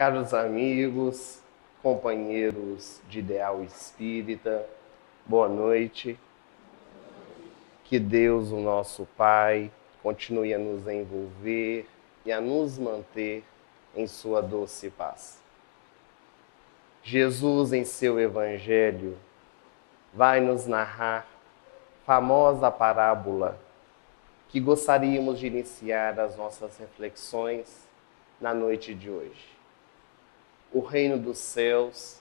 Caros amigos, companheiros de ideal espírita, boa noite. Que Deus, o nosso Pai, continue a nos envolver e a nos manter em sua doce paz. Jesus, em seu Evangelho, vai nos narrar famosa parábola que gostaríamos de iniciar as nossas reflexões na noite de hoje. O reino dos céus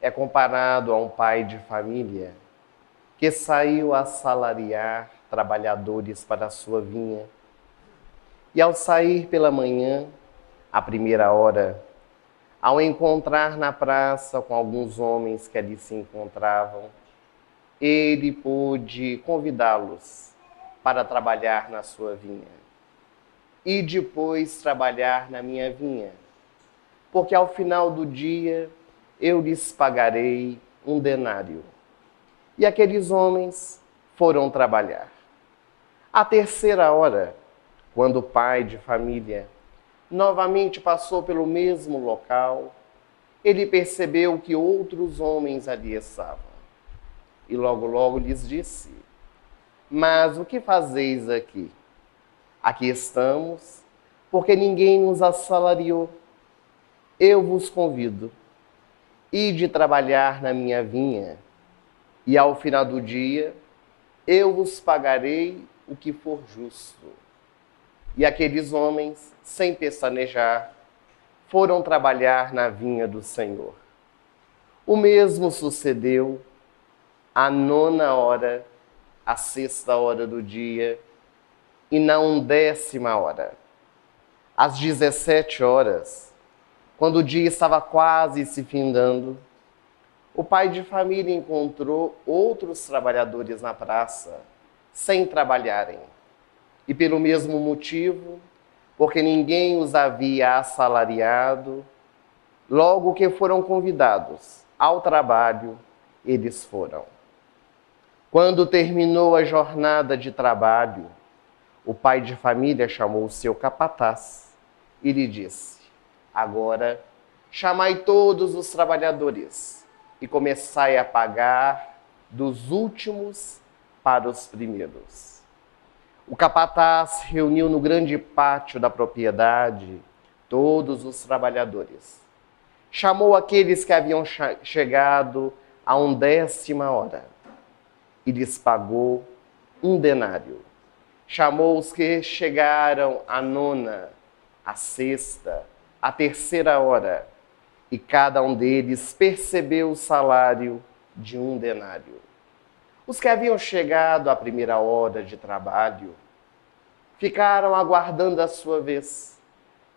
é comparado a um pai de família que saiu a assalariar trabalhadores para a sua vinha. E ao sair pela manhã, à primeira hora, ao encontrar na praça com alguns homens que ali se encontravam, ele pôde convidá-los para trabalhar na sua vinha. E depois trabalhar na minha vinha, porque ao final do dia eu lhes pagarei um denário. E aqueles homens foram trabalhar. À terceira hora, quando o pai de família novamente passou pelo mesmo local, ele percebeu que outros homens ali estavam. E logo lhes disse: mas o que fazeis aqui? Aqui estamos, porque ninguém nos assalariou. Eu vos convido, ide trabalhar na minha vinha, e ao final do dia eu vos pagarei o que for justo. E aqueles homens, sem pestanejar, foram trabalhar na vinha do Senhor. O mesmo sucedeu à 9ª hora, à 6ª hora do dia, e na 10ª hora. Às 17 horas, quando o dia estava quase se findando, o pai de família encontrou outros trabalhadores na praça, sem trabalharem. E pelo mesmo motivo, porque ninguém os havia assalariado, logo que foram convidados ao trabalho, eles foram. Quando terminou a jornada de trabalho, o pai de família chamou o seu capataz e lhe disse: agora, chamai todos os trabalhadores e começai a pagar dos últimos para os primeiros. O capataz reuniu no grande pátio da propriedade todos os trabalhadores. Chamou aqueles que haviam chegado à 10ª hora e lhes pagou um denário. Chamou os que chegaram à 9ª, à 6ª, à 3ª hora, e cada um deles percebeu o salário de um denário. Os que haviam chegado à primeira hora de trabalho ficaram aguardando a sua vez,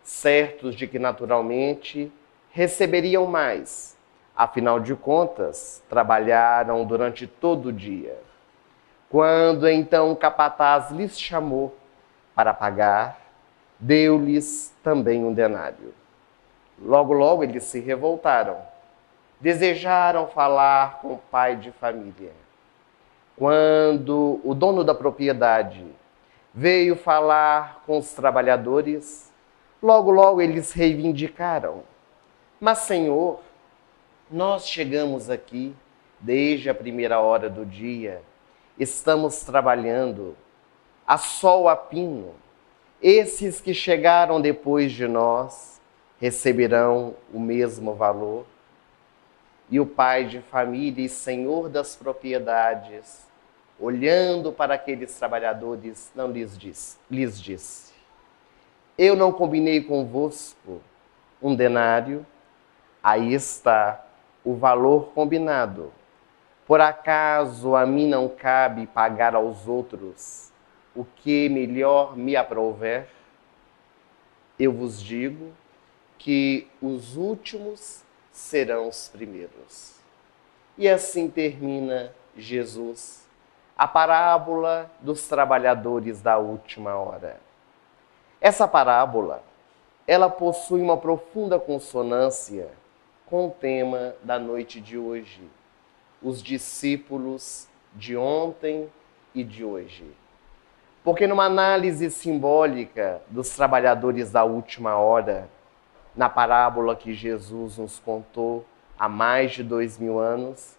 certos de que naturalmente receberiam mais. Afinal de contas, trabalharam durante todo o dia. Quando então o capataz lhes chamou para pagar, deu-lhes também um denário. Logo eles se revoltaram. Desejaram falar com o pai de família. Quando o dono da propriedade veio falar com os trabalhadores, logo eles reivindicaram: mas, Senhor, nós chegamos aqui desde a primeira hora do dia, estamos trabalhando a sol a pino. Esses que chegaram depois de nós receberão o mesmo valor. E o pai de família e senhor das propriedades, olhando para aqueles trabalhadores, não lhes disse: eu não combinei convosco um denário? Aí está o valor combinado. Por acaso a mim não cabe pagar aos outros o que melhor me aprouver? Eu vos digo que os últimos serão os primeiros. E assim termina Jesus a parábola dos trabalhadores da última hora. Essa parábola, ela possui uma profunda consonância com o tema da noite de hoje, os discípulos de ontem e de hoje. Porque numa análise simbólica dos trabalhadores da última hora, na parábola que Jesus nos contou há mais de 2000 anos,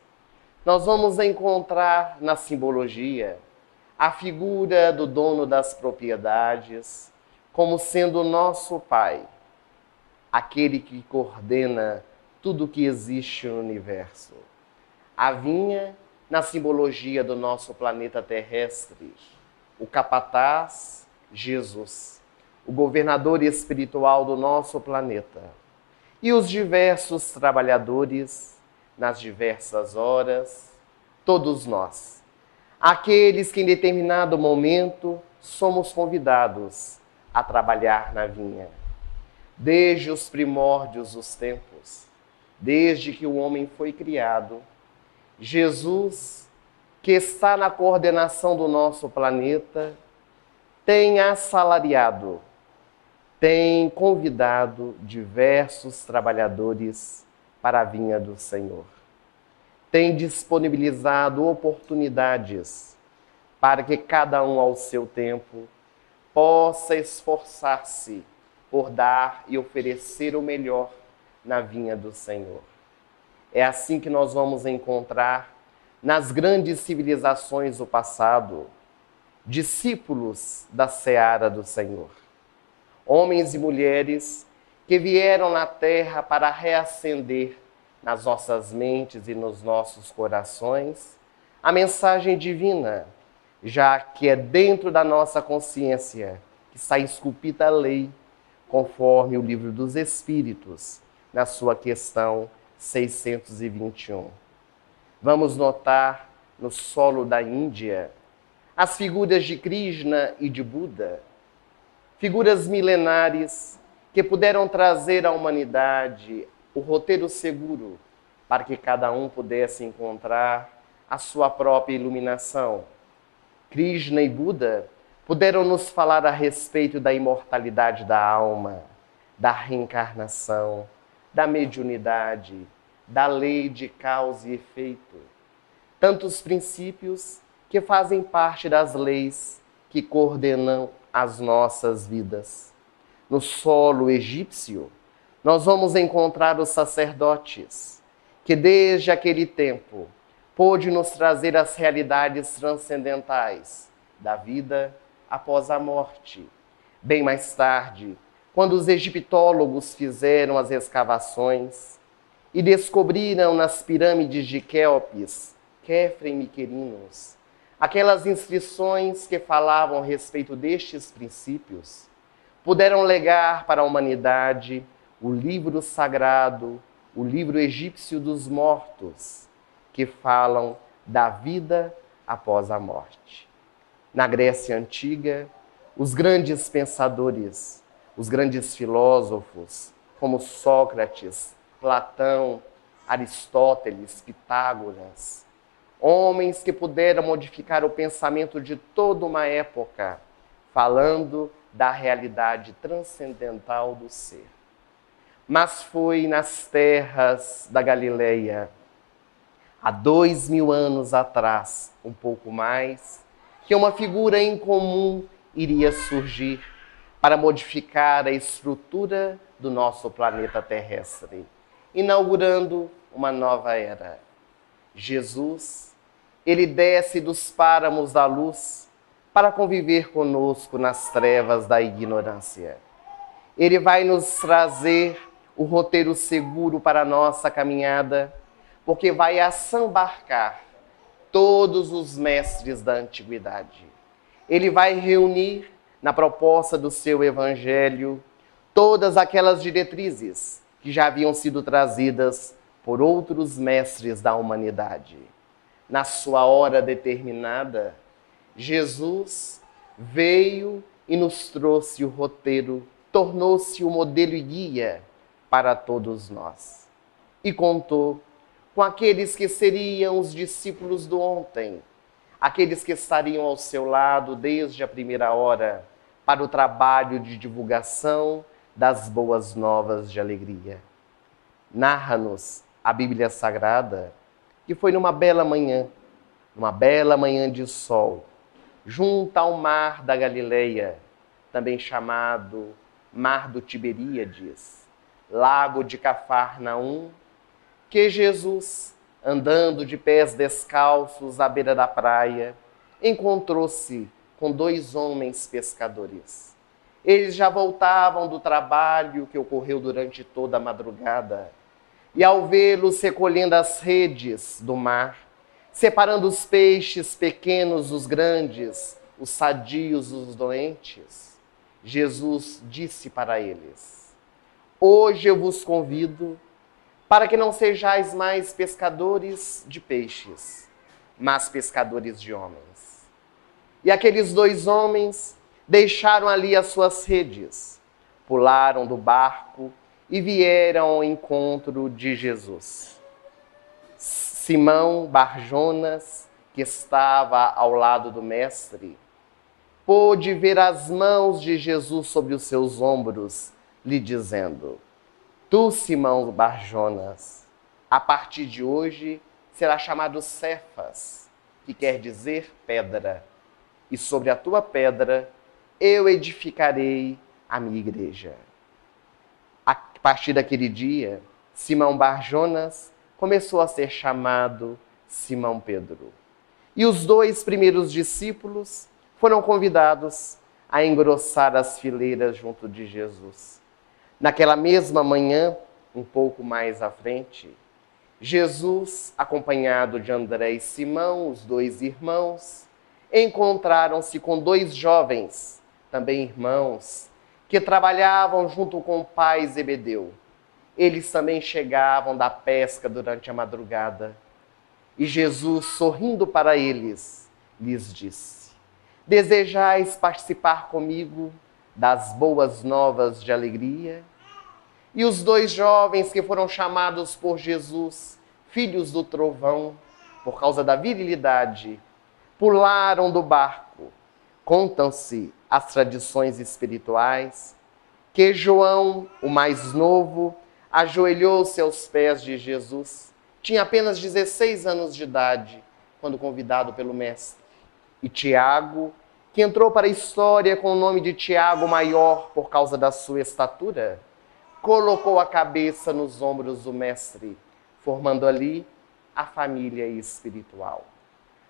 nós vamos encontrar na simbologia a figura do dono das propriedades como sendo o nosso Pai, aquele que coordena tudo que existe no universo. A vinha, na simbologia do nosso planeta terrestre, o capataz, Jesus, o governador espiritual do nosso planeta, e os diversos trabalhadores, nas diversas horas, todos nós, aqueles que em determinado momento somos convidados a trabalhar na vinha. Desde os primórdios dos tempos, desde que o homem foi criado, Jesus, que está na coordenação do nosso planeta, tem assalariado, tem convidado diversos trabalhadores para a vinha do Senhor. Tem disponibilizado oportunidades para que cada um ao seu tempo possa esforçar-se por dar e oferecer o melhor na vinha do Senhor. É assim que nós vamos encontrar nas grandes civilizações do passado discípulos da seara do Senhor. Homens e mulheres que vieram na terra para reacender nas nossas mentes e nos nossos corações a mensagem divina, já que é dentro da nossa consciência que está esculpida a lei, conforme o Livro dos Espíritos, na sua questão 621. Vamos notar no solo da Índia as figuras de Krishna e de Buda, figuras milenares que puderam trazer à humanidade o roteiro seguro para que cada um pudesse encontrar a sua própria iluminação. Krishna e Buda puderam nos falar a respeito da imortalidade da alma, da reencarnação, da mediunidade, da lei de causa e efeito. Tantos princípios que fazem parte das leis que coordenam as nossas vidas. No solo egípcio, nós vamos encontrar os sacerdotes, que desde aquele tempo pôde nos trazer as realidades transcendentais da vida após a morte. Bem mais tarde, quando os egiptólogos fizeram as escavações e descobriram nas pirâmides de Quéopis, Quefre e Miquerinos, aquelas inscrições que falavam a respeito destes princípios, puderam legar para a humanidade o livro sagrado, o livro egípcio dos mortos, que falam da vida após a morte. Na Grécia Antiga, os grandes pensadores, os grandes filósofos, como Sócrates, Platão, Aristóteles, Pitágoras, homens que puderam modificar o pensamento de toda uma época, falando da realidade transcendental do ser. Mas foi nas terras da Galileia, há 2000 anos atrás, um pouco mais, que uma figura incomum iria surgir para modificar a estrutura do nosso planeta terrestre, inaugurando uma nova era. Jesus, ele desce dos páramos da luz para conviver conosco nas trevas da ignorância. Ele vai nos trazer o roteiro seguro para a nossa caminhada, porque vai assambarcar todos os mestres da antiguidade. Ele vai reunir na proposta do seu evangelho todas aquelas diretrizes que já haviam sido trazidas por outros mestres da humanidade. Na sua hora determinada, Jesus veio e nos trouxe o roteiro, tornou-se o modelo e guia para todos nós. E contou com aqueles que seriam os discípulos do ontem, aqueles que estariam ao seu lado desde a primeira hora para o trabalho de divulgação das boas novas de alegria. Narra-nos a Bíblia Sagrada que foi numa bela manhã de sol, junto ao mar da Galileia, também chamado Mar do Tiberíades, lago de Cafarnaum, que Jesus, andando de pés descalços à beira da praia, encontrou-se com 2 homens pescadores. Eles já voltavam do trabalho que ocorreu durante toda a madrugada. E ao vê-los recolhendo as redes do mar, separando os peixes pequenos dos grandes, os sadios dos doentes, Jesus disse para eles: hoje eu vos convido para que não sejais mais pescadores de peixes, mas pescadores de homens. E aqueles 2 homens deixaram ali as suas redes, pularam do barco e vieram ao encontro de Jesus. Simão Barjonas, que estava ao lado do mestre, pôde ver as mãos de Jesus sobre os seus ombros, lhe dizendo: tu, Simão Barjonas, a partir de hoje será chamado Cefas, que quer dizer pedra, e sobre a tua pedra eu edificarei a minha igreja. A partir daquele dia, Simão Barjonas começou a ser chamado Simão Pedro. E os 2 primeiros discípulos foram convidados a engrossar as fileiras junto de Jesus. Naquela mesma manhã, um pouco mais à frente, Jesus, acompanhado de André e Simão, os 2 irmãos, encontraram-se com 2 jovens, também irmãos, que trabalhavam junto com o pai Zebedeu. Eles também chegavam da pesca durante a madrugada. E Jesus, sorrindo para eles, lhes disse: desejais participar comigo das boas novas de alegria? E os 2 jovens que foram chamados por Jesus, filhos do trovão, por causa da virilidade, pularam do barco. Contam-se as tradições espirituais que João, o mais novo, ajoelhou-se aos pés de Jesus. Tinha apenas 16 anos de idade, quando convidado pelo mestre. E Tiago, que entrou para a história com o nome de Tiago Maior por causa da sua estatura, colocou a cabeça nos ombros do mestre, formando ali a família espiritual.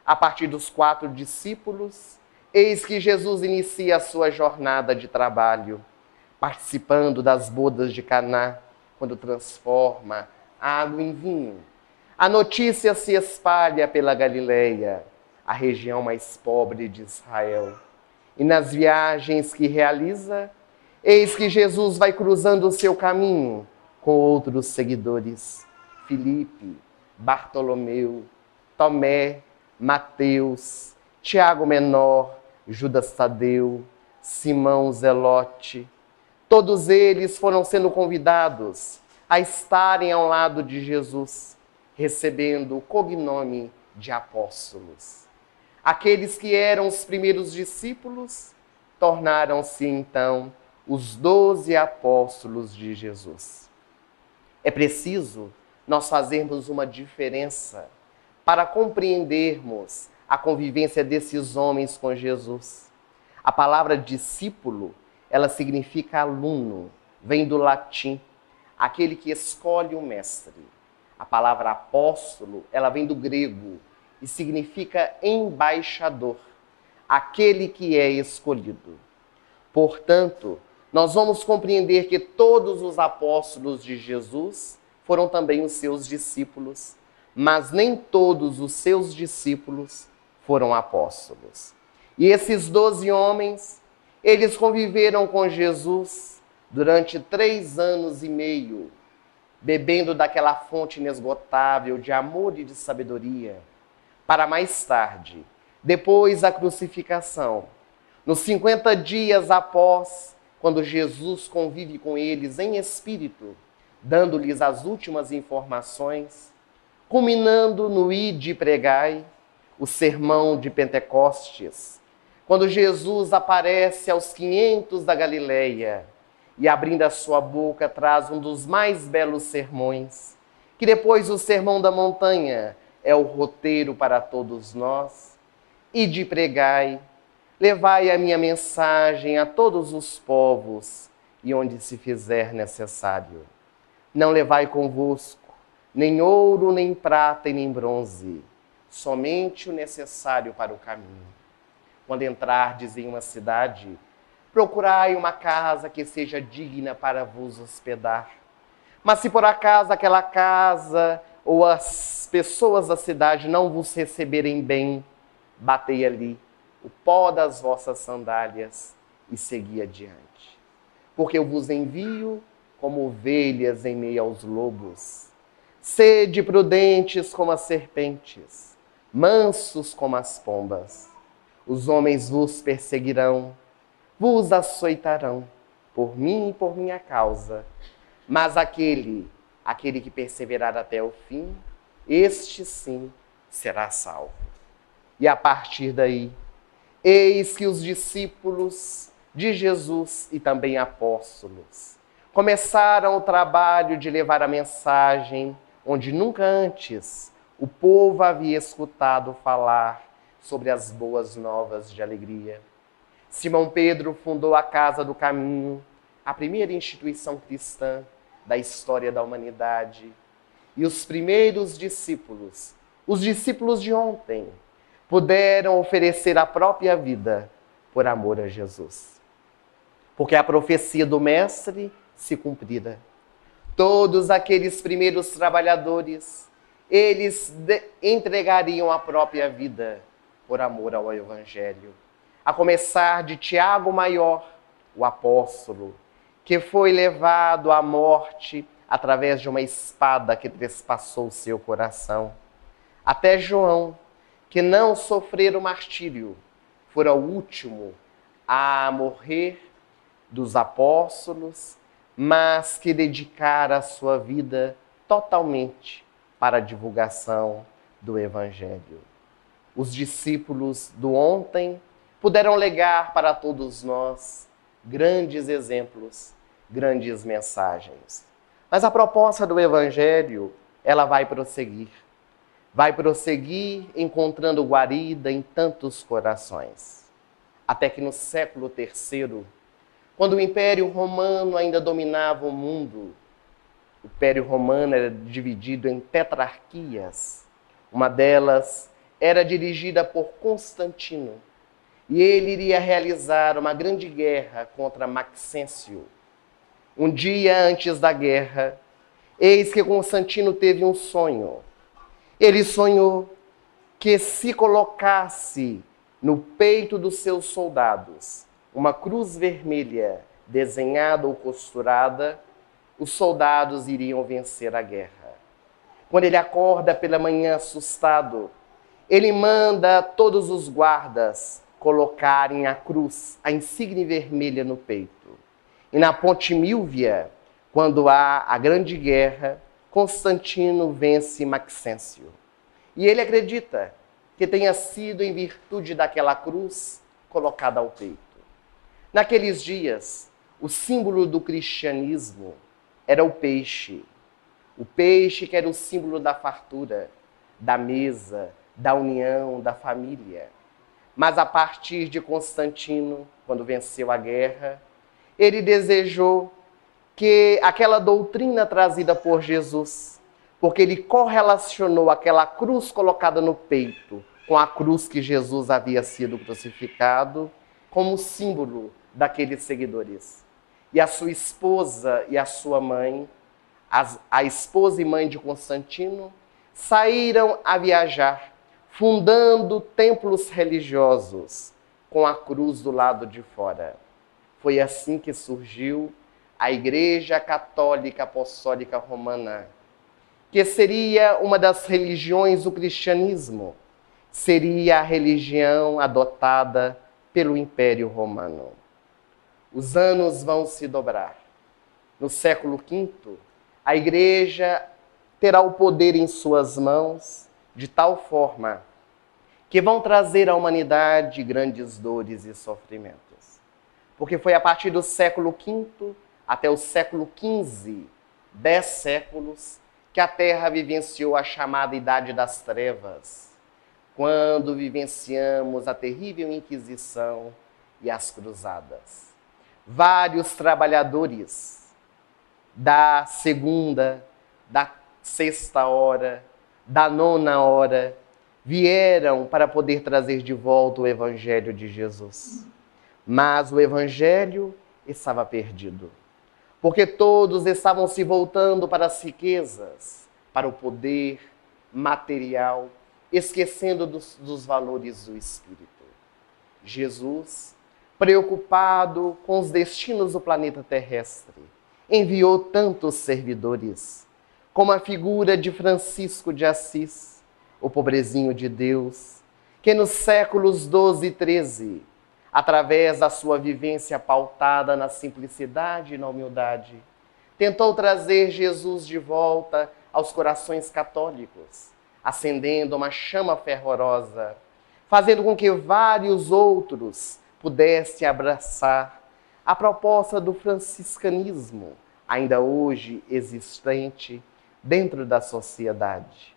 A partir dos 4 discípulos, eis que Jesus inicia a sua jornada de trabalho, participando das bodas de Caná, quando transforma a água em vinho. A notícia se espalha pela Galileia, a região mais pobre de Israel. E nas viagens que realiza, eis que Jesus vai cruzando o seu caminho com outros seguidores: Filipe, Bartolomeu, Tomé, Mateus, Tiago Menor, Judas Tadeu, Simão Zelote. Todos eles foram sendo convidados a estarem ao lado de Jesus, recebendo o cognome de apóstolos. Aqueles que eram os primeiros discípulos tornaram-se então os 12 apóstolos de Jesus. É preciso nós fazermos uma diferença para compreendermos a convivência desses homens com Jesus. A palavra discípulo, ela significa aluno, vem do latim, aquele que escolhe o mestre. A palavra apóstolo, ela vem do grego e significa embaixador, aquele que é escolhido. Portanto, nós vamos compreender que todos os apóstolos de Jesus foram também os seus discípulos, mas nem todos os seus discípulos foram apóstolos. E esses 12 homens, eles conviveram com Jesus durante 3 anos e meio, bebendo daquela fonte inesgotável de amor e de sabedoria, para mais tarde, depois da crucificação, nos 50 dias após, quando Jesus convive com eles em espírito, dando-lhes as últimas informações, culminando no Ide e Pregai, o sermão de Pentecostes, quando Jesus aparece aos 500 da Galileia e, abrindo a sua boca, traz um dos mais belos sermões, que depois do Sermão da Montanha é o roteiro para todos nós. Ide e pregai, levai a minha mensagem a todos os povos e onde se fizer necessário. Não levai convosco nem ouro, nem prata e nem bronze, somente o necessário para o caminho. Quando entrardes em uma cidade, procurai uma casa que seja digna para vos hospedar. Mas se por acaso aquela casa ou as pessoas da cidade não vos receberem bem, batei ali o pó das vossas sandálias e segui adiante. Porque eu vos envio como ovelhas em meio aos lobos. Sede prudentes como as serpentes, mansos como as pombas. Os homens vos perseguirão, vos açoitarão, por mim e por minha causa. Mas aquele que perseverar até o fim, este sim será salvo. E a partir daí, eis que os discípulos de Jesus e também apóstolos começaram o trabalho de levar a mensagem onde nunca antes o povo havia escutado falar sobre as boas novas de alegria. Simão Pedro fundou a Casa do Caminho, a primeira instituição cristã da história da humanidade. E os primeiros discípulos, os discípulos de ontem, puderam oferecer a própria vida por amor a Jesus. Porque a profecia do Mestre se cumprira. Todos aqueles primeiros trabalhadores, eles entregariam a própria vida por amor ao Evangelho. A começar de Tiago Maior, o apóstolo, que foi levado à morte através de uma espada que trespassou seu coração. Até João, que não sofrera o martírio, fora o último a morrer dos apóstolos, mas que dedicara a sua vida totalmente para a divulgação do Evangelho. Os discípulos do ontem puderam legar para todos nós grandes exemplos, grandes mensagens. Mas a proposta do Evangelho, ela vai prosseguir. Vai prosseguir encontrando guarida em tantos corações. Até que no século III, quando o Império Romano ainda dominava o mundo, o Império Romano era dividido em tetrarquias. Uma delas era dirigida por Constantino. E ele iria realizar uma grande guerra contra Maxêncio. Um dia antes da guerra, eis que Constantino teve um sonho. Ele sonhou que se colocasse no peito dos seus soldados uma cruz vermelha desenhada ou costurada, os soldados iriam vencer a guerra. Quando ele acorda pela manhã assustado, ele manda todos os guardas colocarem a cruz, a insígnia vermelha no peito. E na Ponte Milvia, quando há a grande guerra, Constantino vence Maxêncio. E ele acredita que tenha sido em virtude daquela cruz colocada ao peito. Naqueles dias, o símbolo do cristianismo era o peixe. O peixe que era o símbolo da fartura, da mesa, da união, da família. Mas a partir de Constantino, quando venceu a guerra, ele desejou que aquela doutrina trazida por Jesus, porque ele correlacionou aquela cruz colocada no peito com a cruz que Jesus havia sido crucificado, como símbolo daqueles seguidores. E a sua esposa e a sua mãe, a esposa e mãe de Constantino, saíram a viajar, fundando templos religiosos com a cruz do lado de fora. Foi assim que surgiu a Igreja Católica Apostólica Romana, que seria uma das religiões do cristianismo, seria a religião adotada pelo Império Romano. Os anos vão se dobrar. No século V, a Igreja terá o poder em suas mãos de tal forma que vão trazer à humanidade grandes dores e sofrimentos. Porque foi a partir do século V até o século XV, 10 séculos, que a Terra vivenciou a chamada Idade das Trevas, quando vivenciamos a terrível Inquisição e as Cruzadas. Vários trabalhadores da segunda, da sexta hora, da nona hora, vieram para poder trazer de volta o Evangelho de Jesus. Mas o Evangelho estava perdido, porque todos estavam se voltando para as riquezas, para o poder material, esquecendo dos valores do Espírito. Jesus, preocupado com os destinos do planeta terrestre, enviou tantos servidores, como a figura de Francisco de Assis, o pobrezinho de Deus, que nos séculos 12 e 13, através da sua vivência pautada na simplicidade e na humildade, tentou trazer Jesus de volta aos corações católicos, acendendo uma chama fervorosa, fazendo com que vários outros pudessem abraçar a proposta do franciscanismo, ainda hoje existente dentro da sociedade.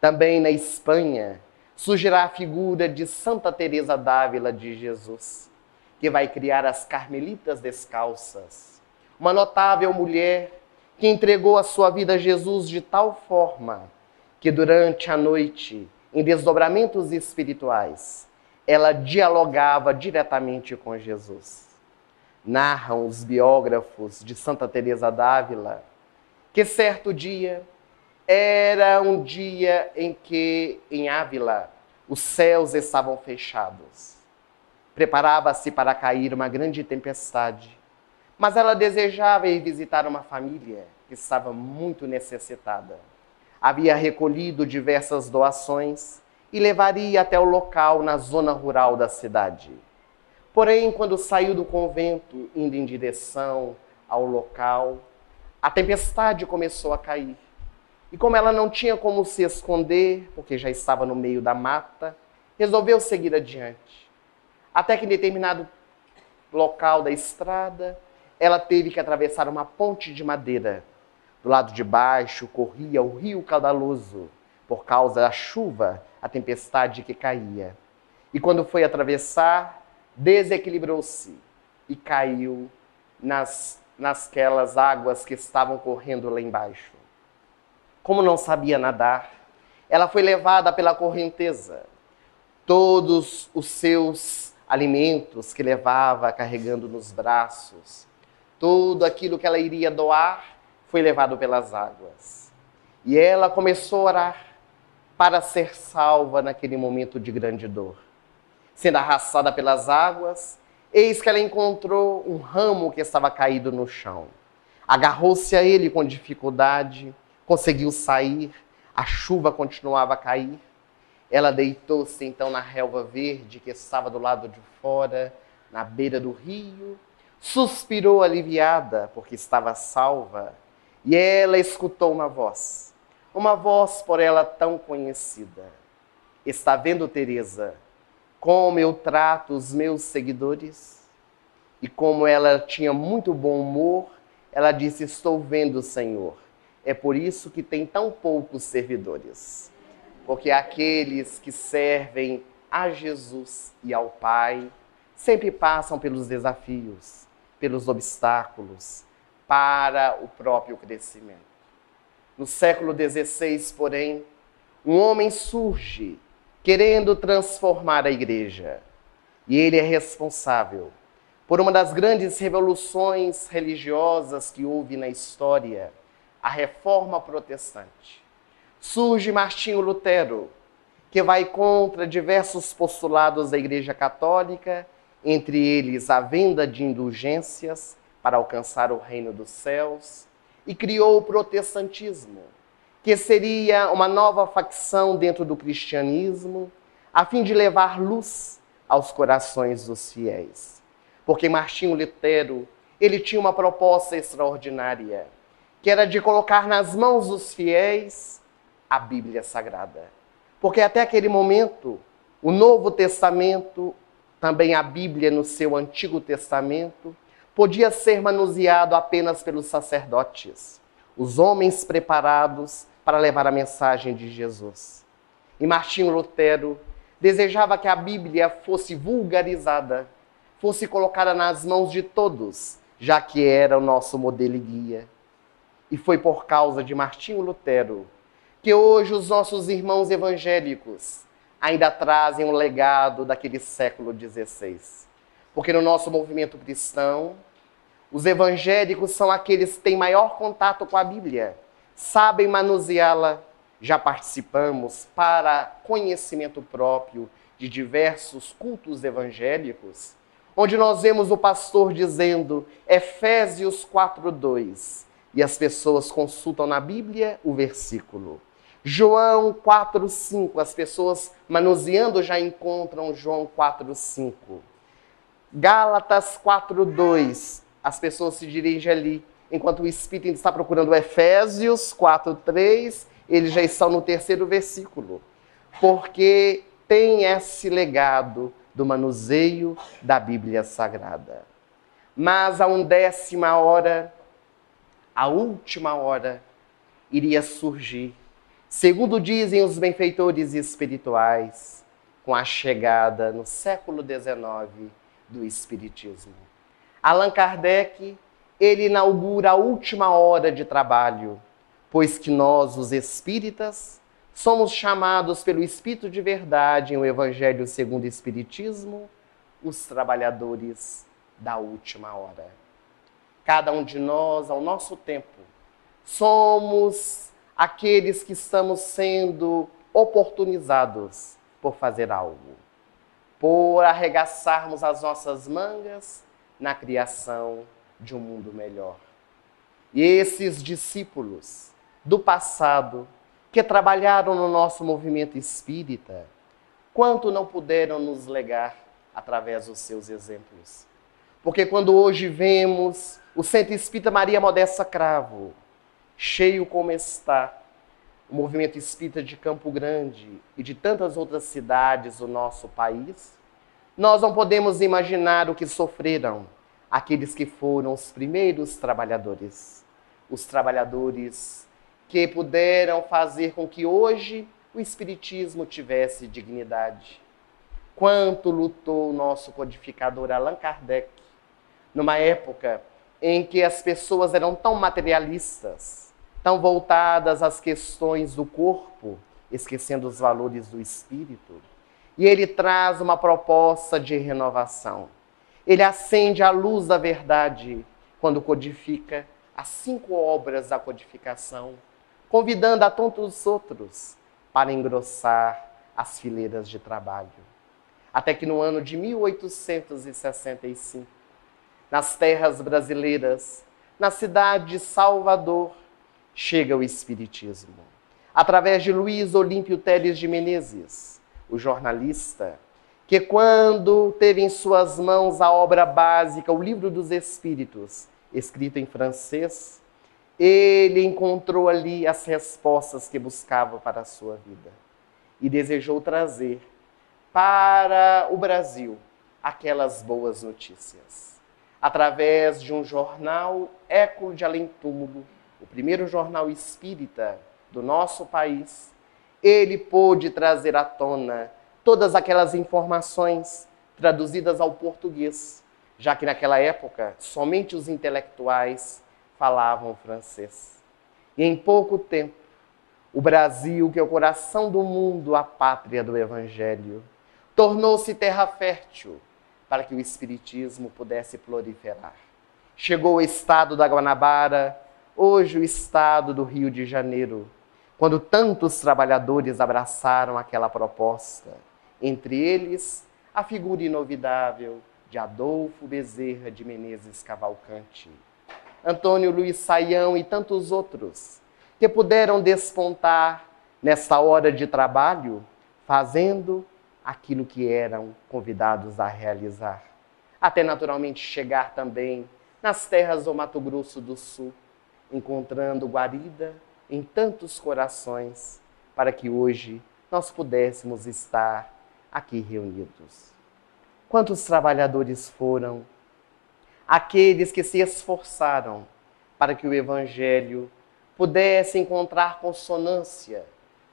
Também na Espanha surgirá a figura de Santa Teresa d'Ávila de Jesus, que vai criar as Carmelitas Descalças, uma notável mulher que entregou a sua vida a Jesus de tal forma que durante a noite, em desdobramentos espirituais, ela dialogava diretamente com Jesus. Narram os biógrafos de Santa Teresa d'Ávila que certo dia era um dia em que, em Ávila, os céus estavam fechados. Preparava-se para cair uma grande tempestade, mas ela desejava ir visitar uma família que estava muito necessitada. Havia recolhido diversas doações e levaria até o local na zona rural da cidade. Porém, quando saiu do convento, indo em direção ao local, a tempestade começou a cair. E como ela não tinha como se esconder, porque já estava no meio da mata, resolveu seguir adiante. Até que em determinado local da estrada, ela teve que atravessar uma ponte de madeira. Do lado de baixo corria o rio caudaloso, por causa da chuva, a tempestade que caía. E quando foi atravessar, desequilibrou-se e caiu nasquelas águas que estavam correndo lá embaixo. Como não sabia nadar, ela foi levada pela correnteza. Todos os seus alimentos que levava carregando nos braços, tudo aquilo que ela iria doar, foi levado pelas águas. E ela começou a orar para ser salva naquele momento de grande dor. Sendo arrastada pelas águas, eis que ela encontrou um ramo que estava caído no chão. Agarrou-se a ele com dificuldade, conseguiu sair, a chuva continuava a cair. Ela deitou-se então na relva verde que estava do lado de fora, na beira do rio, suspirou aliviada porque estava salva, e ela escutou uma voz por ela tão conhecida. Está vendo, Teresa, como eu trato os meus seguidores? E como ela tinha muito bom humor, ela disse: estou vendo, Senhor. É por isso que tem tão poucos servidores. Porque aqueles que servem a Jesus e ao Pai sempre passam pelos desafios, pelos obstáculos, para o próprio crescimento. No século XVI, porém, um homem surge querendo transformar a igreja. E ele é responsável por uma das grandes revoluções religiosas que houve na história, a Reforma Protestante. Surge Martinho Lutero, que vai contra diversos postulados da Igreja Católica, entre eles a venda de indulgências para alcançar o reino dos céus, e criou o protestantismo, que seria uma nova facção dentro do cristianismo, a fim de levar luz aos corações dos fiéis. Porque Martinho Lutero, ele tinha uma proposta extraordinária, que era de colocar nas mãos dos fiéis a Bíblia Sagrada. Porque até aquele momento, o Novo Testamento, também a Bíblia no seu Antigo Testamento, podia ser manuseado apenas pelos sacerdotes, os homens preparados para levar a mensagem de Jesus. E Martinho Lutero desejava que a Bíblia fosse vulgarizada, fosse colocada nas mãos de todos, já que era o nosso modelo e guia. E foi por causa de Martinho Lutero que hoje os nossos irmãos evangélicos ainda trazem o legado daquele século XVI. Porque no nosso movimento cristão, os evangélicos são aqueles que têm maior contato com a Bíblia, sabem manuseá-la. Já participamos para conhecimento próprio de diversos cultos evangélicos, onde nós vemos o pastor dizendo Efésios 4:2, e as pessoas consultam na Bíblia o versículo. João 4:5, as pessoas manuseando já encontram João 4:5. Gálatas 4:2, as pessoas se dirigem ali, enquanto o Espírito está procurando Efésios 4:3, eles já estão no terceiro versículo, porque tem esse legado do manuseio da Bíblia Sagrada. Mas a 10ª hora, a última hora, iria surgir, segundo dizem os benfeitores espirituais, com a chegada no século XIX do Espiritismo. Allan Kardec, ele inaugura a última hora de trabalho, pois que nós, os espíritas, somos chamados pelo Espírito de Verdade, em o Evangelho segundo o Espiritismo, os trabalhadores da última hora. Cada um de nós, ao nosso tempo, somos aqueles que estamos sendo oportunizados por fazer algo, por arregaçarmos as nossas mangas na criação de um mundo melhor. E esses discípulos do passado, que trabalharam no nosso movimento espírita, quanto não puderam nos legar através dos seus exemplos. Porque quando hoje vemos o Centro Espírita Maria Modesta Cravo, cheio como está, o movimento espírita de Campo Grande e de tantas outras cidades do nosso país, nós não podemos imaginar o que sofreram aqueles que foram os primeiros trabalhadores. Os trabalhadores que puderam fazer com que hoje o Espiritismo tivesse dignidade. Quanto lutou o nosso codificador Allan Kardec, numa época em que as pessoas eram tão materialistas, tão voltadas às questões do corpo, esquecendo os valores do espírito. E ele traz uma proposta de renovação. Ele acende a luz da verdade quando codifica as 5 obras da codificação, convidando a tantos outros para engrossar as fileiras de trabalho. Até que no ano de 1865, nas terras brasileiras, na cidade de Salvador, chega o Espiritismo. Através de Luiz Olímpio Teles de Menezes, o jornalista, que quando teve em suas mãos a obra básica, o Livro dos Espíritos, escrito em francês, ele encontrou ali as respostas que buscava para a sua vida e desejou trazer para o Brasil aquelas boas notícias. Através de um jornal, Eco de Além Túmulo, o primeiro jornal espírita do nosso país, ele pôde trazer à tona todas aquelas informações traduzidas ao português, já que naquela época somente os intelectuais falavam francês. E em pouco tempo, o Brasil, que é o coração do mundo, a pátria do Evangelho, tornou-se terra fértil para que o Espiritismo pudesse proliferar. Chegou o estado da Guanabara, hoje o estado do Rio de Janeiro, quando tantos trabalhadores abraçaram aquela proposta, entre eles a figura inovidável de Adolfo Bezerra de Menezes Cavalcante, Antônio Luiz Saião e tantos outros, que puderam despontar nessa hora de trabalho, fazendo aquilo que eram convidados a realizar. Até naturalmente chegar também nas terras do Mato Grosso do Sul, encontrando guarida em tantos corações, para que hoje nós pudéssemos estar aqui reunidos. Quantos trabalhadores foram aqueles que se esforçaram para que o Evangelho pudesse encontrar consonância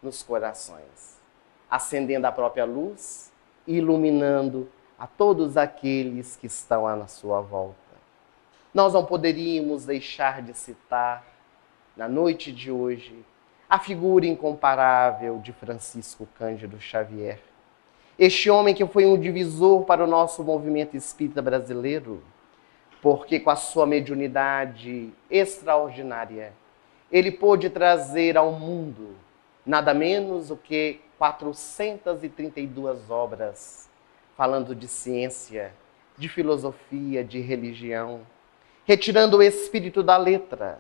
nos corações, acendendo a própria luz e iluminando a todos aqueles que estão à sua volta. Nós não poderíamos deixar de citar na noite de hoje, a figura incomparável de Francisco Cândido Xavier. Este homem que foi um divisor para o nosso movimento espírita brasileiro, porque com a sua mediunidade extraordinária, ele pôde trazer ao mundo nada menos do que 432 obras, falando de ciência, de filosofia, de religião, retirando o espírito da letra.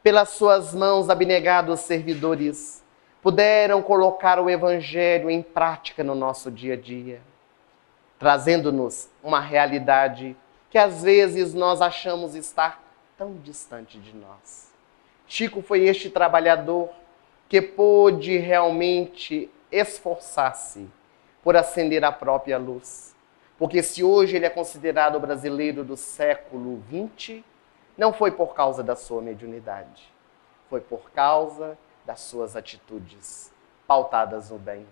Pelas suas mãos, abnegados servidores puderam colocar o Evangelho em prática no nosso dia a dia, trazendo-nos uma realidade que às vezes nós achamos estar tão distante de nós. Chico foi este trabalhador que pôde realmente esforçar-se por acender a própria luz. Porque se hoje ele é considerado o brasileiro do século XX, não foi por causa da sua mediunidade, foi por causa das suas atitudes, pautadas no bem.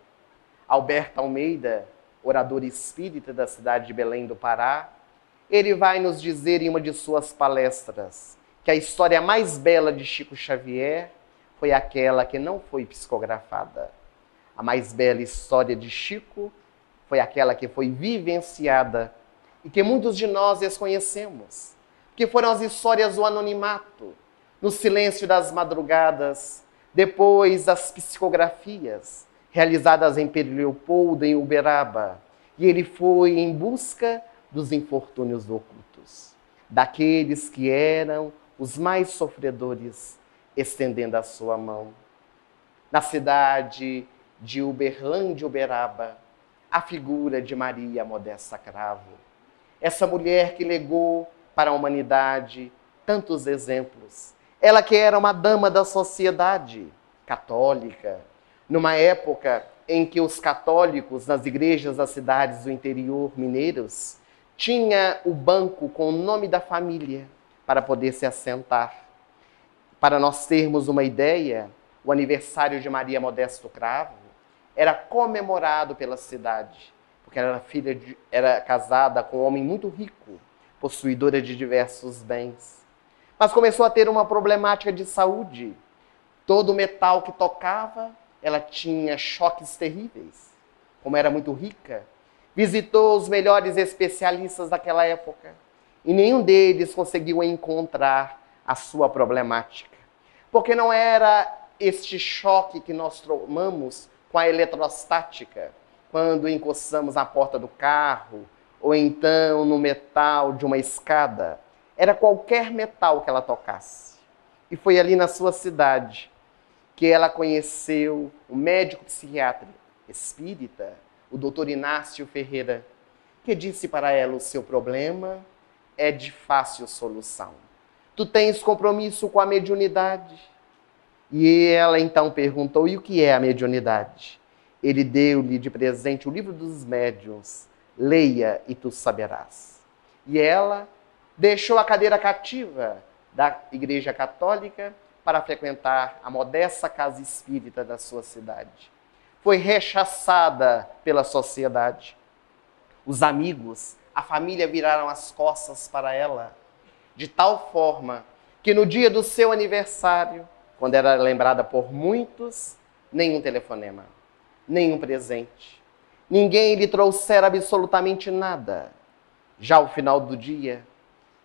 Alberto Almeida, orador espírita da cidade de Belém do Pará, ele vai nos dizer em uma de suas palestras que a história mais bela de Chico Xavier foi aquela que não foi psicografada. A mais bela história de Chico foi aquela que foi vivenciada e que muitos de nós desconhecemos, que foram as histórias do anonimato, no silêncio das madrugadas, depois as psicografias realizadas em Pedro Leopoldo, em Uberaba, e ele foi em busca dos infortúnios ocultos, daqueles que eram os mais sofredores, estendendo a sua mão. Na cidade de Uberlândia, Uberaba, a figura de Maria Modesta Cravo, essa mulher que legou para a humanidade tantos exemplos. Ela que era uma dama da sociedade católica, numa época em que os católicos nas igrejas das cidades do interior mineiros tinha o banco com o nome da família para poder se assentar. Para nós termos uma ideia, o aniversário de Maria Modesto Cravo era comemorado pela cidade, porque ela era casada com um homem muito rico, possuidora de diversos bens. Mas começou a ter uma problemática de saúde. Todo o metal que tocava, ela tinha choques terríveis. Como era muito rica, visitou os melhores especialistas daquela época e nenhum deles conseguiu encontrar a sua problemática. Porque não era este choque que nós tomamos com a eletrostática, quando encostamos na porta do carro, ou então no metal de uma escada. Era qualquer metal que ela tocasse. E foi ali na sua cidade que ela conheceu o médico psiquiatra espírita, o doutor Inácio Ferreira, que disse para ela: o seu problema é de fácil solução. Tu tens compromisso com a mediunidade. E ela então perguntou: e o que é a mediunidade? Ele deu-lhe de presente o livro dos médiuns. Leia e tu saberás. E ela deixou a cadeira cativa da Igreja Católica para frequentar a modesta casa espírita da sua cidade. Foi rechaçada pela sociedade. Os amigos, a família viraram as costas para ela, de tal forma que no dia do seu aniversário, quando era lembrada por muitos, nenhum telefonema, nenhum presente. Ninguém lhe trouxera absolutamente nada. Já ao final do dia,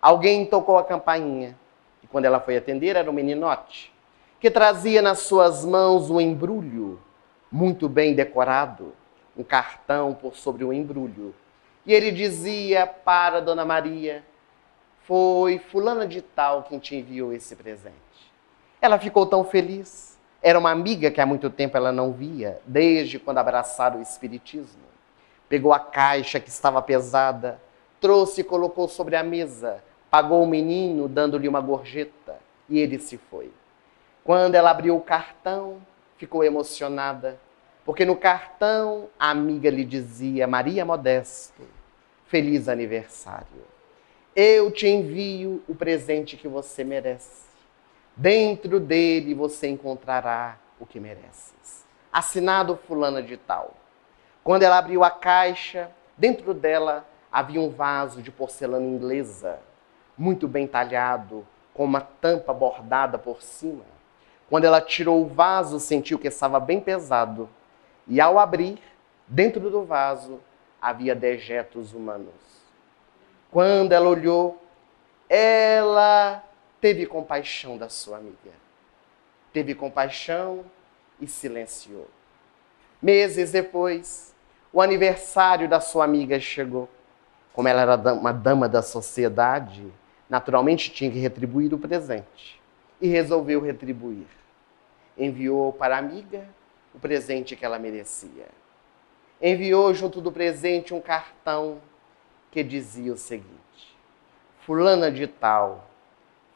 alguém tocou a campainha. E quando ela foi atender, era um meninote, que trazia nas suas mãos um embrulho muito bem decorado, um cartão por sobre o embrulho. E ele dizia para Dona Maria: foi fulana de tal quem te enviou esse presente. Ela ficou tão feliz. Era uma amiga que há muito tempo ela não via, desde quando abraçaram o espiritismo. Pegou a caixa que estava pesada, trouxe e colocou sobre a mesa, pagou o menino, dando-lhe uma gorjeta, e ele se foi. Quando ela abriu o cartão, ficou emocionada, porque no cartão a amiga lhe dizia: Maria Modesto, feliz aniversário. Eu te envio o presente que você merece. Dentro dele você encontrará o que mereces. Assinado fulana de tal. Quando ela abriu a caixa, dentro dela havia um vaso de porcelana inglesa, muito bem talhado, com uma tampa bordada por cima. Quando ela tirou o vaso, sentiu que estava bem pesado. E ao abrir, dentro do vaso, havia dejetos humanos. Quando ela olhou, ela teve compaixão da sua amiga. Teve compaixão e silenciou. Meses depois, o aniversário da sua amiga chegou. Como ela era uma dama da sociedade, naturalmente tinha que retribuir o presente. E resolveu retribuir. Enviou para a amiga o presente que ela merecia. Enviou junto do presente um cartão que dizia o seguinte: fulana de tal,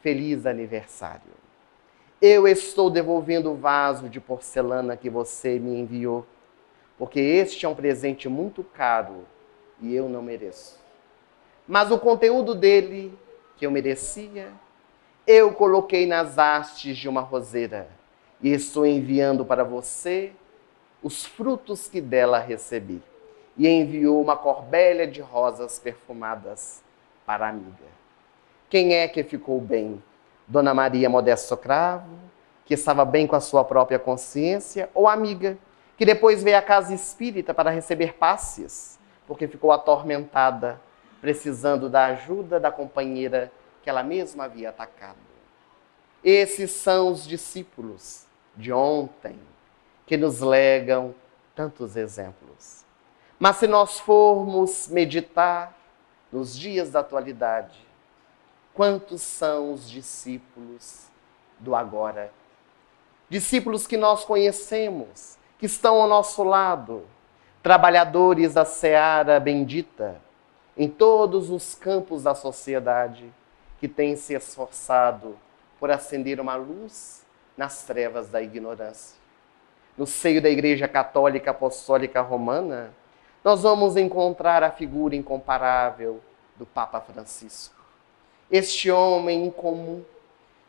feliz aniversário. Eu estou devolvendo o vaso de porcelana que você me enviou, porque este é um presente muito caro e eu não mereço. Mas o conteúdo dele, que eu merecia, eu coloquei nas hastes de uma roseira e estou enviando para você os frutos que dela recebi. E enviou uma corbelha de rosas perfumadas para a amiga. Quem é que ficou bem? Dona Maria Modesto Cravo, que estava bem com a sua própria consciência, ou a amiga, que depois veio à casa espírita para receber passes, porque ficou atormentada, precisando da ajuda da companheira que ela mesma havia atacado. Esses são os discípulos de ontem, que nos legam tantos exemplos. Mas se nós formos meditar nos dias da atualidade, quantos são os discípulos do agora? Discípulos que nós conhecemos, que estão ao nosso lado, trabalhadores da seara bendita, em todos os campos da sociedade, que têm se esforçado por acender uma luz nas trevas da ignorância. No seio da Igreja Católica Apostólica Romana, nós vamos encontrar a figura incomparável do Papa Francisco. Este homem incomum,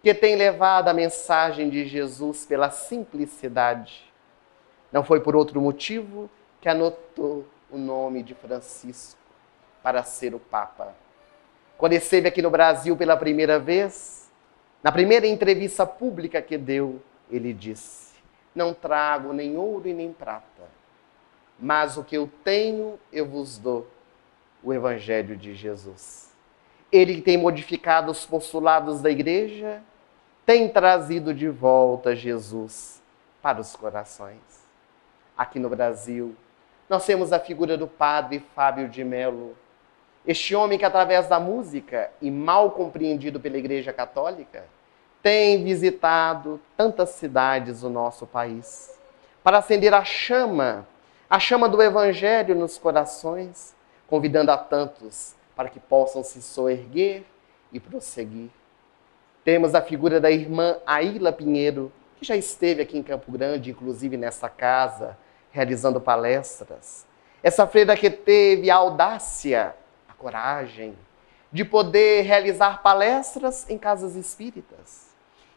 que tem levado a mensagem de Jesus pela simplicidade. Não foi por outro motivo que anotou o nome de Francisco para ser o Papa. Quando esteve aqui no Brasil pela primeira vez, na primeira entrevista pública que deu, ele disse: não trago nem ouro e nem prata, mas o que eu tenho eu vos dou, o Evangelho de Jesus. Ele tem modificado os postulados da igreja, tem trazido de volta Jesus para os corações. Aqui no Brasil, nós temos a figura do padre Fábio de Mello, este homem que, através da música, e mal compreendido pela Igreja Católica, tem visitado tantas cidades do nosso país para acender a chama do Evangelho nos corações, convidando a tantos para que possam se soerguer e prosseguir. Temos a figura da irmã Aíla Pinheiro, que já esteve aqui em Campo Grande, inclusive nessa casa, realizando palestras. Essa freira que teve a audácia, a coragem, de poder realizar palestras em casas espíritas,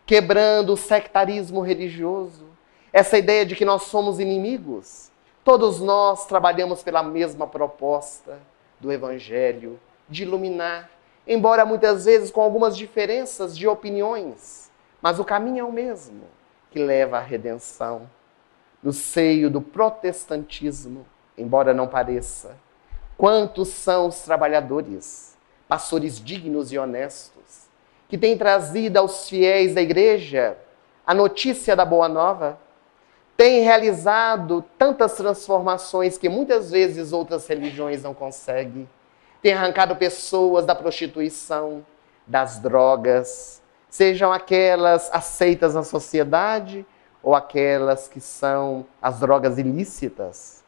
quebrando o sectarismo religioso, essa ideia de que nós somos inimigos. Todos nós trabalhamos pela mesma proposta do Evangelho, de iluminar, embora muitas vezes com algumas diferenças de opiniões, mas o caminho é o mesmo, que leva à redenção. No seio do protestantismo, embora não pareça, quantos são os trabalhadores, pastores dignos e honestos, que têm trazido aos fiéis da igreja a notícia da Boa Nova, têm realizado tantas transformações que muitas vezes outras religiões não conseguem, têm arrancado pessoas da prostituição, das drogas, sejam aquelas aceitas na sociedade ou aquelas que são as drogas ilícitas,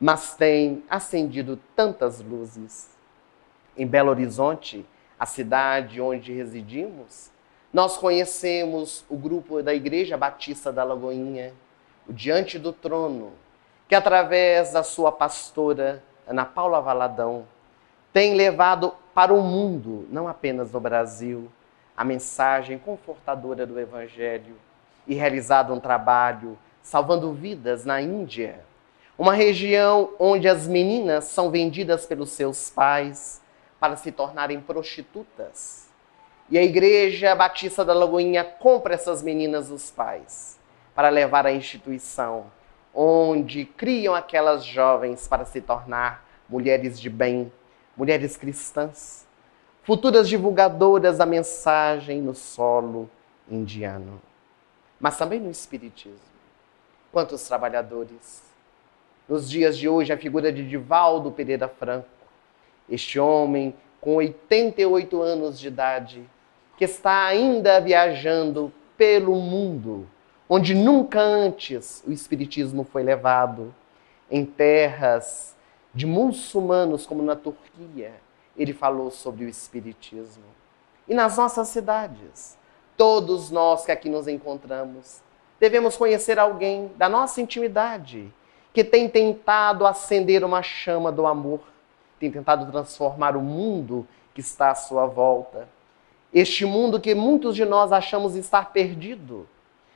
mas têm acendido tantas luzes. Em Belo Horizonte, a cidade onde residimos, nós conhecemos o grupo da Igreja Batista da Lagoinha, o Diante do Trono, que através da sua pastora, Ana Paula Valadão, tem levado para o mundo, não apenas no Brasil, a mensagem confortadora do Evangelho e realizado um trabalho salvando vidas na Índia, uma região onde as meninas são vendidas pelos seus pais para se tornarem prostitutas. E a Igreja Batista da Lagoinha compra essas meninas dos pais para levar à instituição, onde criam aquelas jovens para se tornar mulheres de bem, mulheres cristãs, futuras divulgadoras da mensagem no solo indiano. Mas também no Espiritismo. Quantos trabalhadores? Nos dias de hoje, a figura de Divaldo Pereira Franco, este homem com 88 anos de idade, que está ainda viajando pelo mundo, onde nunca antes o Espiritismo foi levado, em terras de muçulmanos, como na Turquia, ele falou sobre o Espiritismo. E nas nossas cidades, todos nós que aqui nos encontramos, devemos conhecer alguém da nossa intimidade, que tem tentado acender uma chama do amor, tem tentado transformar o mundo que está à sua volta. Este mundo que muitos de nós achamos estar perdido.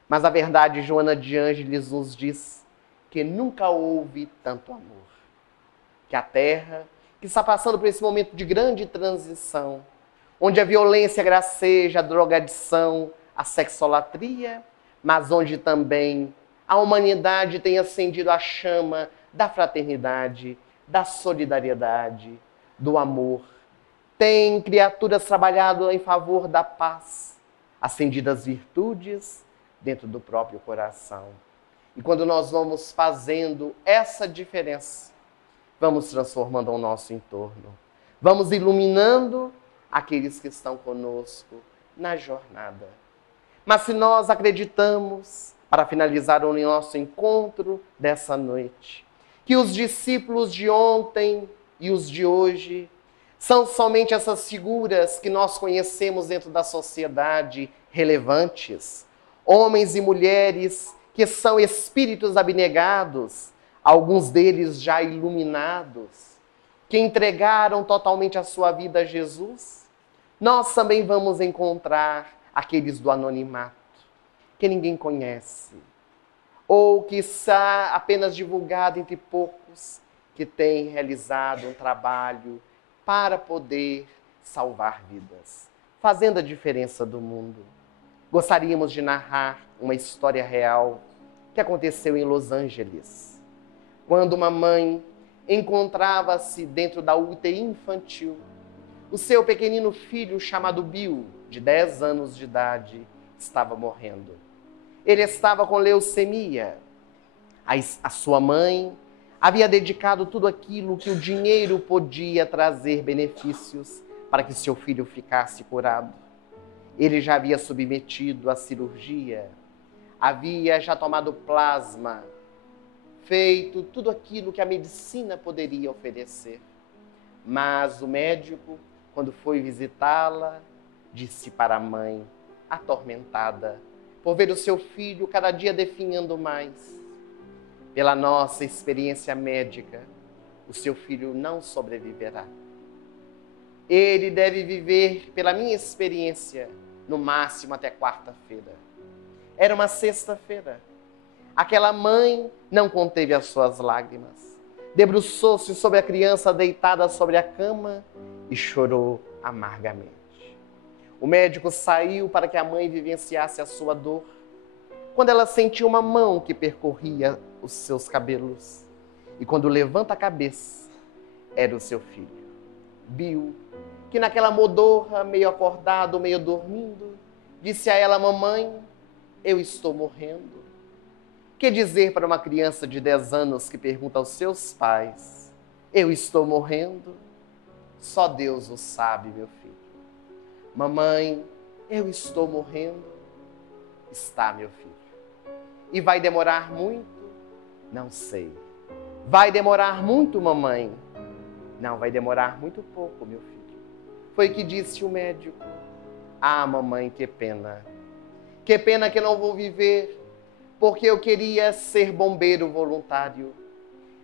Mas a verdade, Joana de Ângeles nos diz que nunca houve tanto amor. Que a Terra, que está passando por esse momento de grande transição, onde a violência graceja, a drogadição, a sexolatria, mas onde também a humanidade tem acendido a chama da fraternidade, da solidariedade, do amor. Tem criaturas trabalhado em favor da paz, acendidas virtudes dentro do próprio coração. E quando nós vamos fazendo essa diferença, vamos transformando o nosso entorno, vamos iluminando aqueles que estão conosco na jornada. Mas se nós acreditamos, para finalizar o nosso encontro dessa noite, que os discípulos de ontem e os de hoje são somente essas figuras que nós conhecemos dentro da sociedade relevantes, homens e mulheres que são espíritos abnegados, alguns deles já iluminados, que entregaram totalmente a sua vida a Jesus, nós também vamos encontrar aqueles do anonimato, que ninguém conhece, ou que está apenas divulgado entre poucos que têm realizado um trabalho para poder salvar vidas, fazendo a diferença do mundo. Gostaríamos de narrar uma história real que aconteceu em Los Angeles, quando uma mãe encontrava-se dentro da UTI infantil. O seu pequenino filho, chamado Bill, de 10 anos de idade, estava morrendo. Ele estava com leucemia. A sua mãe havia dedicado tudo aquilo que o dinheiro podia trazer benefícios para que seu filho ficasse curado. Ele já havia submetido a cirurgia, havia já tomado plasma, feito tudo aquilo que a medicina poderia oferecer. Mas o médico, quando foi visitá-la, disse para a mãe, atormentada, por ver o seu filho cada dia definhando mais: pela nossa experiência médica, o seu filho não sobreviverá. Ele deve viver, pela minha experiência, no máximo até quarta-feira. Era uma sexta-feira. Aquela mãe não conteve as suas lágrimas. Debruçou-se sobre a criança deitada sobre a cama e chorou amargamente. O médico saiu para que a mãe vivenciasse a sua dor, quando ela sentiu uma mão que percorria os seus cabelos. E quando levanta a cabeça, era o seu filho, Bill, que naquela modorra, meio acordado, meio dormindo, disse a ela: mamãe, eu estou morrendo. Que dizer para uma criança de 10 anos que pergunta aos seus pais: eu estou morrendo? Só Deus o sabe, meu filho. Mamãe, eu estou morrendo. Está, meu filho. E vai demorar muito? Não sei. Vai demorar muito, mamãe? Não, vai demorar muito pouco, meu filho. Foi o que disse o médico. Ah, mamãe, que pena. Que pena que não vou viver, porque eu queria ser bombeiro voluntário.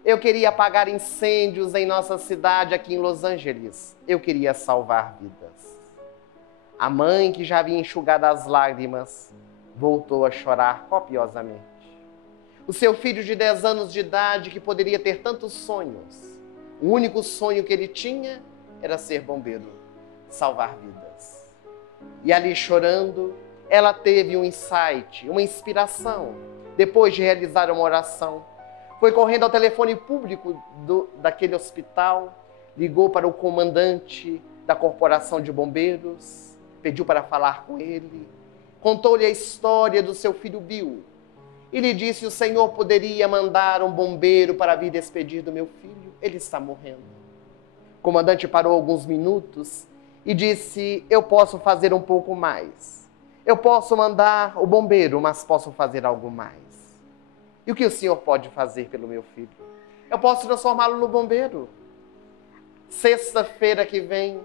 Eu queria apagar incêndios em nossa cidade aqui em Los Angeles. Eu queria salvar vidas. A mãe, que já havia enxugado as lágrimas, voltou a chorar copiosamente. O seu filho de 10 anos de idade, que poderia ter tantos sonhos, o único sonho que ele tinha era ser bombeiro, salvar vidas. E ali chorando, ela teve um insight, uma inspiração, depois de realizar uma oração. Foi correndo ao telefone público daquele hospital, ligou para o comandante da corporação de bombeiros, pediu para falar com ele, contou-lhe a história do seu filho Bill e lhe disse: o senhor poderia mandar um bombeiro para vir despedir do meu filho? Ele está morrendo. O comandante parou alguns minutos e disse: eu posso fazer um pouco mais. Eu posso mandar o bombeiro, mas posso fazer algo mais. E o que o senhor pode fazer pelo meu filho? Eu posso transformá-lo no bombeiro. Sexta-feira que vem,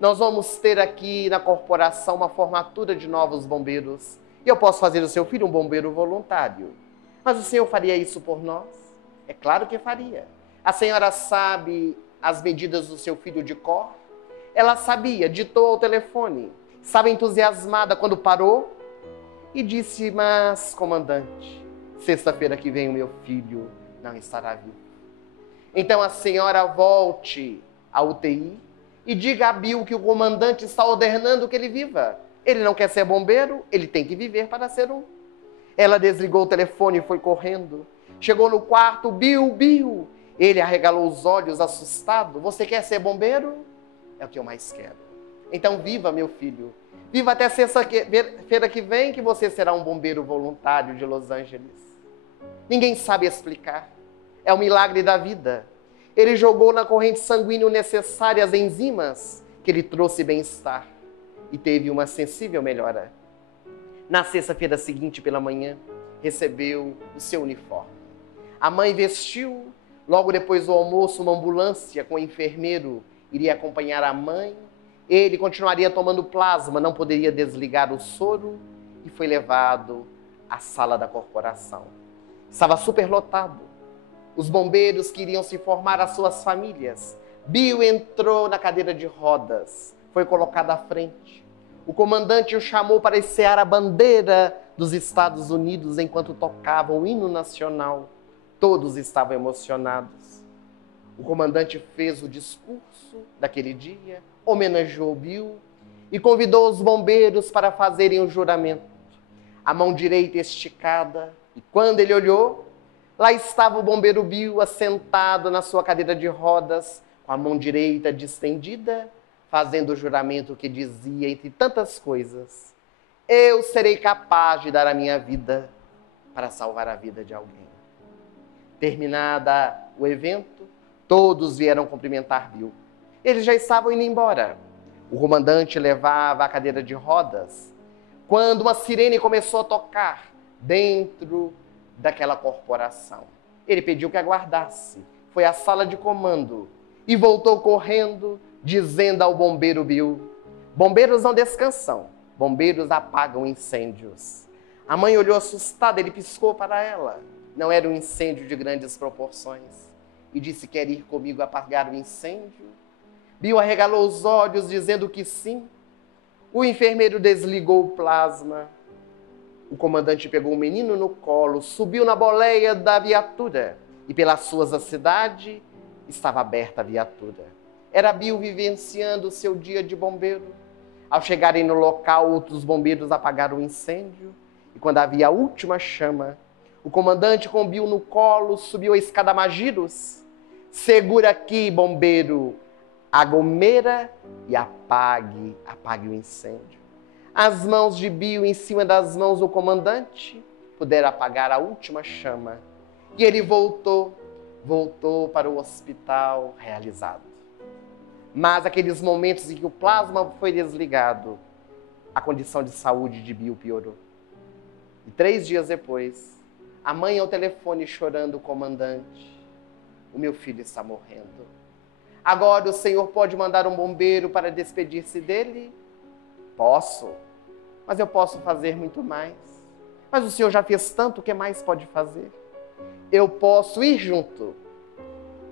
nós vamos ter aqui na corporação uma formatura de novos bombeiros. E eu posso fazer do seu filho um bombeiro voluntário. Mas o senhor faria isso por nós? É claro que faria. A senhora sabe as medidas do seu filho de cor? Ela sabia, ditou ao telefone. Estava entusiasmada quando parou e disse: mas, comandante, sexta-feira que vem o meu filho não estará vivo. Então a senhora volte à UTI e diga a Bill que o comandante está ordenando que ele viva. Ele não quer ser bombeiro, ele tem que viver para ser um. Ela desligou o telefone e foi correndo. Chegou no quarto: Bill. Ele arregalou os olhos, assustado. Você quer ser bombeiro? É o que eu mais quero. Então viva, meu filho. Viva até sexta-feira que vem, que você será um bombeiro voluntário de Los Angeles. Ninguém sabe explicar. É o milagre da vida. Ele jogou na corrente sanguínea o necessário, as enzimas, que lhe trouxe bem-estar. E teve uma sensível melhora. Na sexta-feira seguinte, pela manhã, recebeu o seu uniforme. A mãe vestiu. Logo depois do almoço, uma ambulância com o enfermeiro iria acompanhar a mãe. Ele continuaria tomando plasma, não poderia desligar o soro e foi levado à sala da corporação. Estava superlotado. Os bombeiros queriam se formar as suas famílias. Bill entrou na cadeira de rodas, foi colocado à frente. O comandante o chamou para encear a bandeira dos Estados Unidos enquanto tocava o hino nacional. Todos estavam emocionados. O comandante fez o discurso daquele dia, homenageou Bill e convidou os bombeiros para fazerem o juramento. A mão direita esticada, e quando ele olhou, lá estava o bombeiro Bill assentado na sua cadeira de rodas, com a mão direita distendida, fazendo o juramento que dizia, entre tantas coisas: eu serei capaz de dar a minha vida para salvar a vida de alguém. Terminada o evento, todos vieram cumprimentar Bill. Eles já estavam indo embora. O comandante levava a cadeira de rodas quando uma sirene começou a tocar dentro daquela corporação. Ele pediu que aguardasse. Foi à sala de comando e voltou correndo, dizendo ao bombeiro Bill: bombeiros não descansam, bombeiros apagam incêndios. A mãe olhou assustada, ele piscou para ela. Não era um incêndio de grandes proporções. E disse: quer ir comigo apagar o incêndio? Bill arregalou os olhos, dizendo que sim. O enfermeiro desligou o plasma. O comandante pegou o menino no colo, subiu na boleia da viatura. E pelas ruas da cidade estava aberta a viatura. Era Bill vivenciando o seu dia de bombeiro. Ao chegarem no local, outros bombeiros apagaram o incêndio. E quando havia a última chama, o comandante, com Bill no colo, subiu a escada Magiros. Segura aqui, bombeiro, a gomeira e apague o incêndio. As mãos de Bill em cima das mãos do comandante puderam apagar a última chama. E ele voltou para o hospital realizado. Mas aqueles momentos em que o plasma foi desligado, a condição de saúde de Bill piorou. E 3 dias depois, a mãe ao telefone chorando: comandante, o meu filho está morrendo. Agora o senhor pode mandar um bombeiro para despedir-se dele? Posso, mas eu posso fazer muito mais. Mas o senhor já fez tanto, o que mais pode fazer? Eu posso ir junto.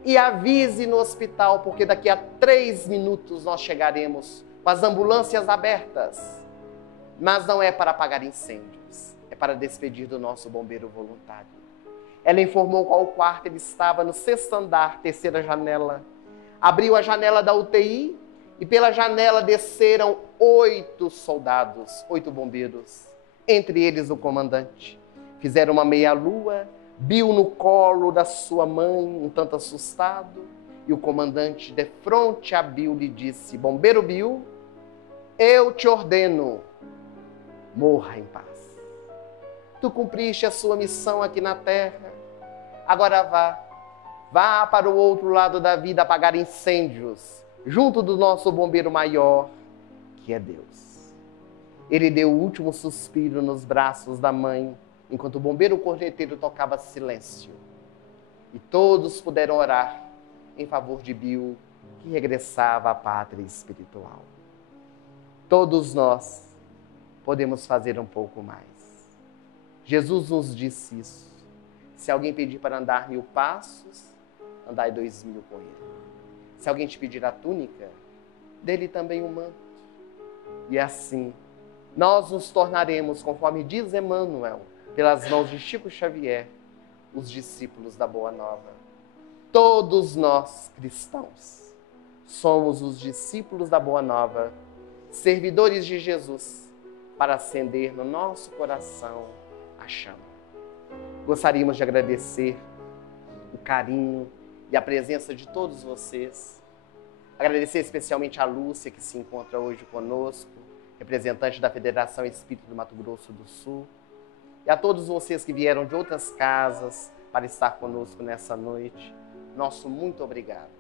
E avise no hospital, porque daqui a 3 minutos nós chegaremos com as ambulâncias abertas. Mas não é para apagar incêndios, é para despedir do nosso bombeiro voluntário. Ela informou qual quarto ele estava: no 6º andar, 3ª janela. Abriu a janela da UTI e pela janela desceram 8 soldados, 8 bombeiros, entre eles o comandante. Fizeram uma meia-lua, Bill no colo da sua mãe, um tanto assustado, e o comandante, de frente a Bill, lhe disse: bombeiro Bill, eu te ordeno, morra em paz. Tu cumpriste a sua missão aqui na terra, agora vá para o outro lado da vida apagar incêndios, junto do nosso bombeiro maior, que é Deus. Ele deu o último suspiro nos braços da mãe, enquanto o bombeiro corneteiro tocava silêncio. E todos puderam orar em favor de Bill, que regressava à pátria espiritual. Todos nós podemos fazer um pouco mais. Jesus nos disse isso. Se alguém pedir para andar 1000 passos, andai 2000 com ele. Se alguém te pedir a túnica, dê-lhe também o manto. E assim, nós nos tornaremos, conforme diz Emmanuel, pelas mãos de Chico Xavier, os discípulos da Boa Nova. Todos nós, cristãos, somos os discípulos da Boa Nova, servidores de Jesus, para acender no nosso coração a chama. Gostaríamos de agradecer o carinho e a presença de todos vocês. Agradecer especialmente a Lúcia, que se encontra hoje conosco, representante da Federação Espírita do Mato Grosso do Sul. E a todos vocês que vieram de outras casas para estar conosco nessa noite, nosso muito obrigado.